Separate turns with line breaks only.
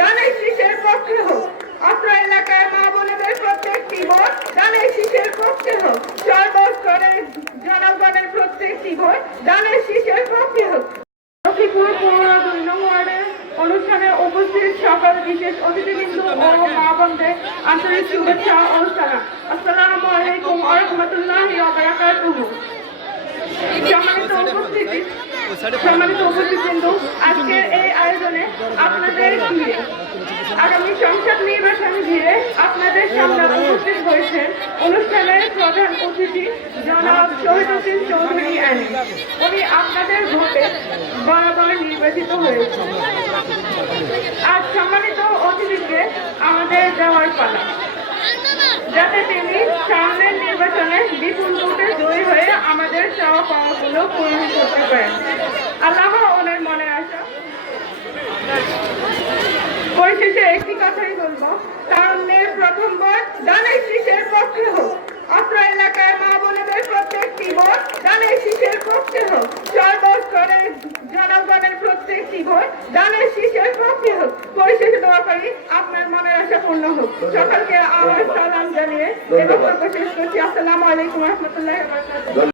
দানের শীষের পক্ষে হোক। অত্র এলাকার মা বোনেদের প্রত্যেকটি ভোট দানের শীষের পক্ষে হোক। সর্বস্তরের জনগণের প্রত্যেকটি ভোট দানের শীষের পক্ষে হোক। লক্ষ্মীপুর পৌর দুই নং অনুষ্ঠানে উপস্থিত সকল বিশেষ অতিথিবৃন্দ ও মা বোনদের আন্তরিক শুভেচ্ছা ও সালাম। আলাইকুম ওয়া রাহমাতুল্লাহি ওয়া বারাকাতুহু। সম্মানিত উপস্থিতি সম্মানিত উপস্থিতবৃন্দ আয়োজনে আপনাদের ঘিরে আগামী সংসদ নির্বাচন ঘিরে আপনাদের সামনে উপস্থিত হয়েছেন অনুষ্ঠানের প্রধান অতিথি জনাব শহীদুদ্দিন চৌধুরী আলী। উনি আপনাদের ভোটে বরাবর নির্বাচিত হয়েছেন। আজ সম্মানিত অতিথিকে আমাদের দেওয়ার পালা। যাতে তিনি সামনের নির্বাচনে বিপুল ভোটে জয়ী হয়ে আমাদের চাওয়া পাওয়াগুলো পূরণ করতে পারেন। আল্লাহ পক্ষে হোক। অত্র এলাকার মা বোনেদের প্রত্যেকটি ভোট দানের শীষের পক্ষে হোক। সর্বস্তরের জনগণের প্রত্যেকটি ভোট দানের শীষের পক্ষে হোক। পরিশেষে দোয়া করি আপনার মনের আশা পূর্ণ হোক। সকলকে আবার সালাম জানিয়ে এবং শেষ করছি। আসসালামু আলাইকুম রহমতুল্লাহ